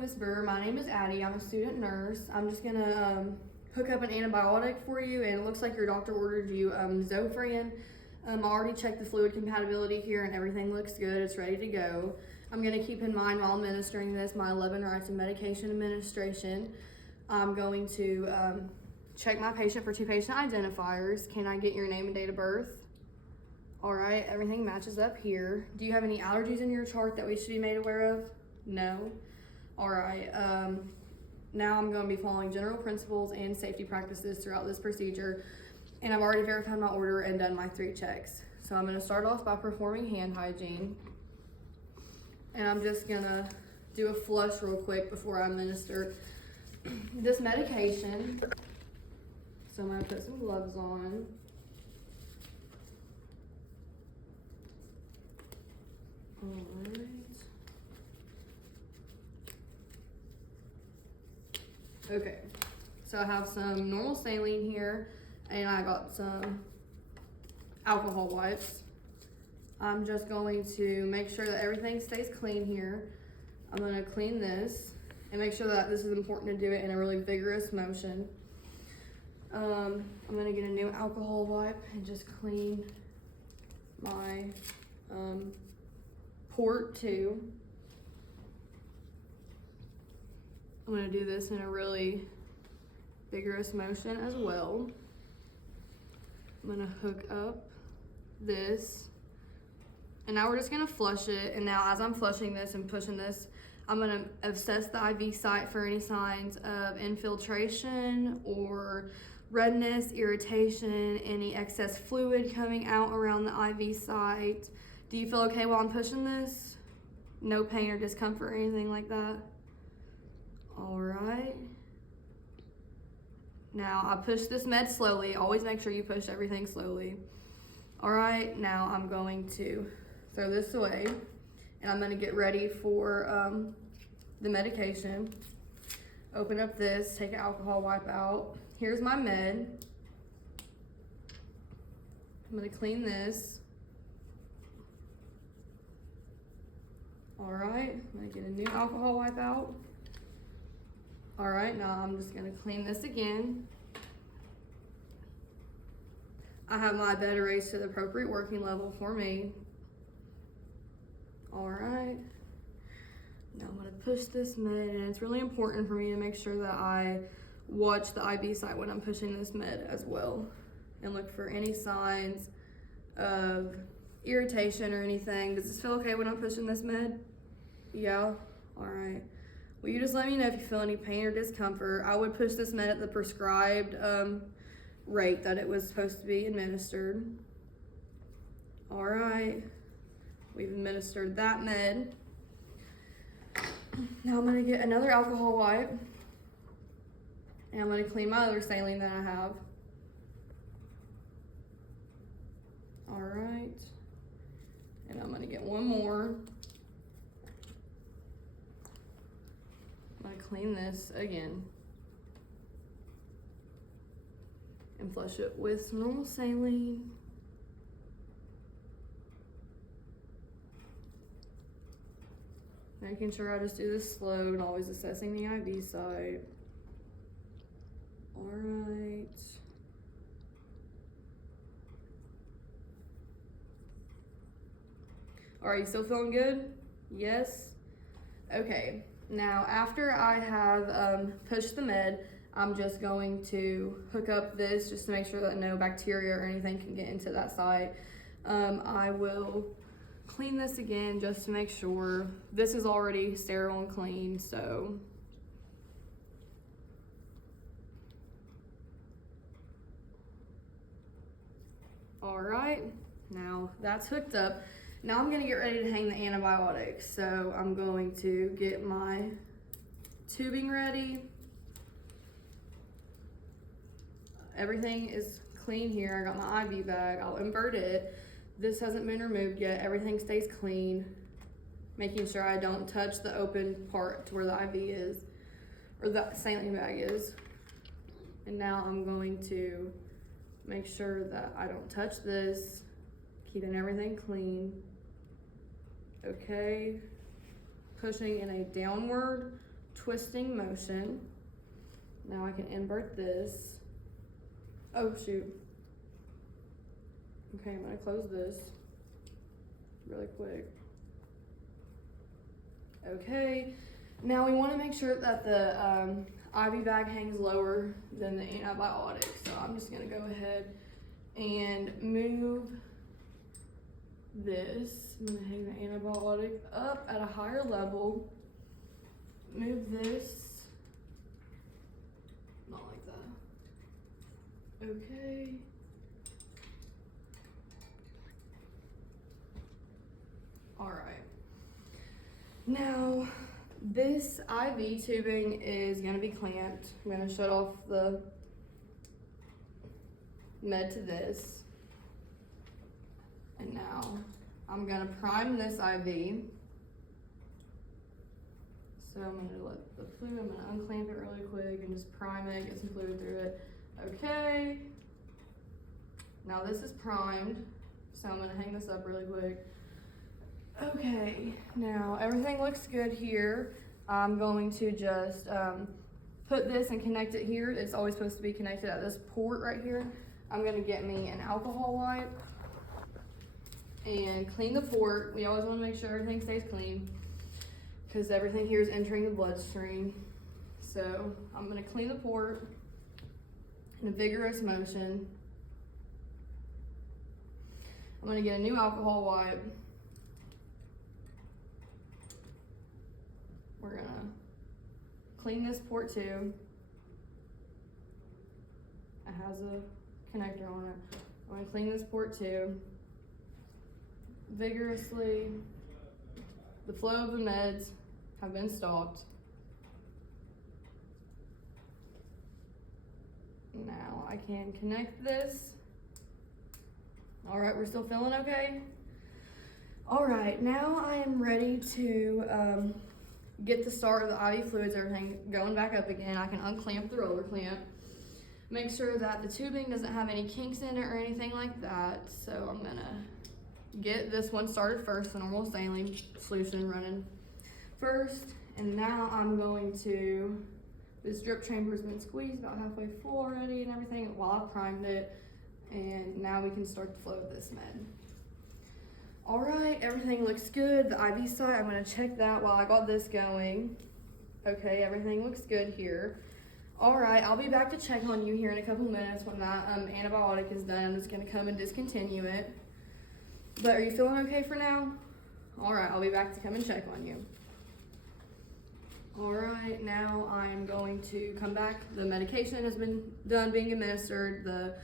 Miss Brewer. My name is Addie. I'm a student nurse. I'm just gonna hook up an antibiotic for you, and it looks like your doctor ordered you Zofran. I already checked the fluid compatibility here, and everything looks good. It's ready to go. I'm gonna keep in mind while administering this my 11 rights of medication administration. I'm going to check my patient for 2 patient identifiers. Can I get your name and date of birth? All right, everything matches up here. Do you have any allergies in your chart that we should be made aware of? No. All right, now I'm going to be following general principles and safety practices throughout this procedure, and I've already verified my order and done my 3 checks. So I'm going to start off by performing hand hygiene, and I'm just going to do a flush real quick before I administer this medication. So I'm going to put some gloves on. All right. Okay, so I have some normal saline here, and I got some alcohol wipes. I'm just going to make sure that everything stays clean here. I'm going to clean this and make sure that this is important to do it in a really vigorous motion. I'm going to get a new alcohol wipe and just clean my port too. I'm going to do this in a really vigorous motion as well. I'm going to hook up this, and now we're just going to flush it. And now as I'm flushing this and pushing this, I'm going to assess the IV site for any signs of infiltration or redness, irritation, any excess fluid coming out around the IV site. Do you feel okay while I'm pushing this? No pain or discomfort or anything like that? All right. Now I push this med slowly. Always make sure you push everything slowly. All right, now I'm going to throw this away, and I'm going to get ready for the medication. Open up this, take an alcohol wipe out. Here's my med. I'm going to clean this. All right, I'm going to get a new alcohol wipe out. All right, now I'm just gonna clean this again. I have my bed raised to the appropriate working level for me. All right, now I'm gonna push this med, and it's really important for me to make sure that I watch the IV site when I'm pushing this med as well, and look for any signs of irritation or anything. Does this feel okay when I'm pushing this med? Yeah, all right. Will you just let me know if you feel any pain or discomfort? I would push this med at the prescribed rate that it was supposed to be administered. All right, we've administered that med. Now I'm gonna get another alcohol wipe, and I'm gonna clean my other saline that I have. All right, and I'm gonna get one more. I'm gonna clean this again and flush it with some normal saline. Making sure I just do this slow and always assessing the IV site. All right. Are you still feeling good? Yes? Okay. Now, after I have pushed the med, I'm just going to hook up this just to make sure that no bacteria or anything can get into that site. I will clean this again just to make sure. This is already sterile and clean, so. All right, now that's hooked up. Now I'm gonna get ready to hang the antibiotics. So I'm going to get my tubing ready. Everything is clean here. I got my IV bag. I'll invert it. This hasn't been removed yet. Everything stays clean. Making sure I don't touch the open part to where the IV is, or the saline bag is. And now I'm going to make sure that I don't touch this, keeping everything clean. Okay, pushing in a downward twisting motion. Now I can invert this. Oh shoot. Okay, I'm gonna close this really quick. Okay, now we wanna make sure that the IV bag hangs lower than the antibiotic. So I'm just gonna go ahead and move this. I'm gonna hang the antibiotic up at a higher level. Move this, not like that. Okay. All right. Now, this IV tubing is gonna be clamped. I'm gonna shut off the med to this. And now, I'm gonna prime this IV. So I'm gonna let the fluid, I'm gonna unclamp it really quick and just prime it, get some fluid through it. Okay. Now this is primed, so I'm gonna hang this up really quick. Okay, now everything looks good here. I'm going to just put this and connect it here. It's always supposed to be connected at this port right here. I'm gonna get me an alcohol wipe and clean the port. We always wanna make sure everything stays clean because everything here is entering the bloodstream. So I'm gonna clean the port in a vigorous motion. I'm gonna get a new alcohol wipe. We're gonna clean this port too. It has a connector on it. I'm gonna clean this port too. Vigorously. The flow of the meds have been stopped. Now I can connect this. All right, we're still feeling okay? All right, now I am ready to get the start of the IV fluids, everything going back up again. I can unclamp the roller clamp. Make sure that the tubing doesn't have any kinks in it or anything like that. So I'm gonna get this one started first, the normal saline solution running first. And now I'm going to, this drip chamber's been squeezed about halfway full already and everything while I primed it. And now we can start the flow of this med. All right, everything looks good. The IV site, I'm gonna check that while I got this going. Okay, everything looks good here. All right, I'll be back to check on you here in a couple minutes when that antibiotic is done. I'm just gonna come and discontinue it. But are you feeling okay for now? All right, I'll be back to come and check on you. All right, now I'm going to come back. The medication has been done being administered. The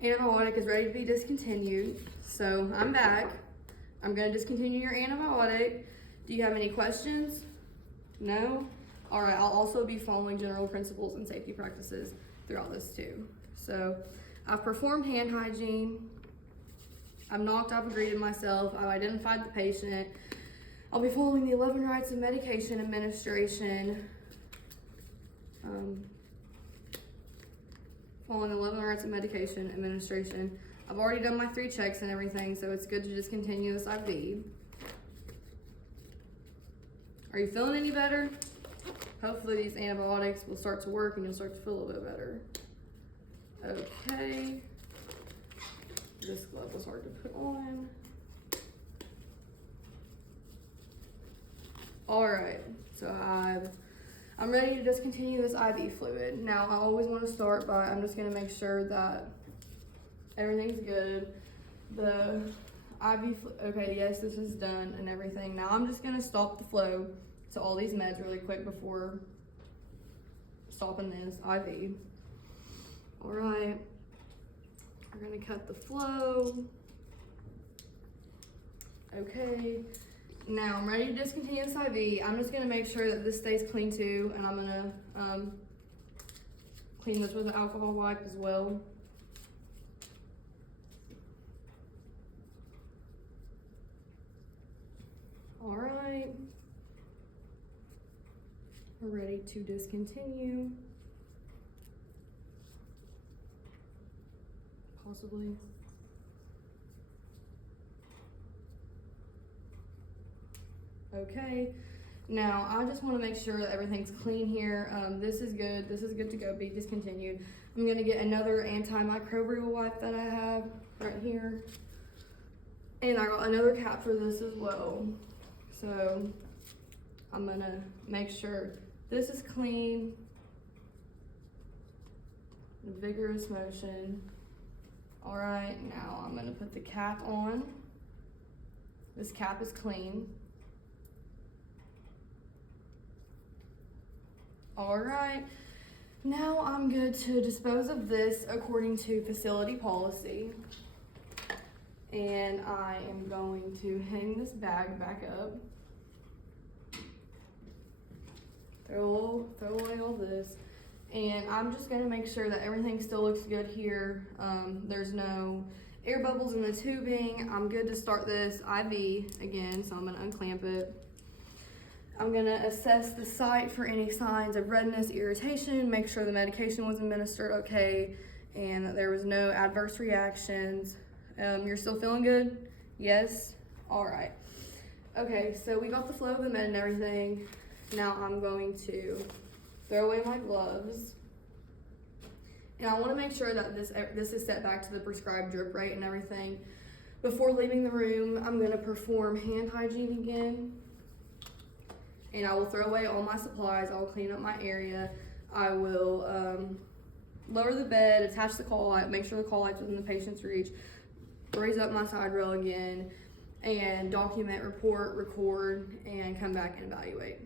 antibiotic is ready to be discontinued. So I'm back. I'm gonna discontinue your antibiotic. Do you have any questions? No? All right, I'll also be following general principles and safety practices throughout this too. So I've performed hand hygiene. I've knocked, I've greeted myself, I've identified the patient. I'll be following the 11 rights of medication administration. Following 11 rights of medication administration. I've already done my 3 checks and everything, so it's good to just continue this IV. Are you feeling any better? Hopefully these antibiotics will start to work and you'll start to feel a little bit better. Okay. This glove was hard to put on. All right, so I'm ready to discontinue this IV fluid. Now, I always want to start by, I'm just gonna make sure that everything's good. The IV, okay, yes, this is done and everything. Now I'm just gonna stop the flow to all these meds really quick before stopping this IV. All right, we're gonna cut the flow. Okay, now I'm ready to discontinue this IV. I'm just gonna make sure that this stays clean too, and I'm gonna clean this with an alcohol wipe as well. All right, we're ready to discontinue. Possibly. Okay, Now, I just want to make sure that everything's clean here. This is good. This is good to go. Be discontinued. I'm going to get another antimicrobial wipe that I have right here. And I got another cap for this as well. So, I'm going to make sure this is clean. Vigorous motion. All right, now I'm going to put the cap on. This cap is clean. All right, now I'm good to dispose of this according to facility policy. And I am going to hang this bag back up. Throw away all this. And I'm just gonna make sure that everything still looks good here. There's no air bubbles in the tubing. I'm good to start this IV again, so I'm gonna unclamp it. I'm gonna assess the site for any signs of redness, irritation, make sure the medication was administered okay, and that there was no adverse reactions. You're still feeling good? Yes? All right. Okay, so we got the flow of the med and everything. Now I'm going to throw away my gloves. And I wanna make sure that this is set back to the prescribed drip rate and everything. Before leaving the room, I'm gonna perform hand hygiene again. And I will throw away all my supplies. I will clean up my area. I will lower the bed, attach the call light, make sure the call light's within the patient's reach, raise up my side rail again, and document, report, record, and come back and evaluate.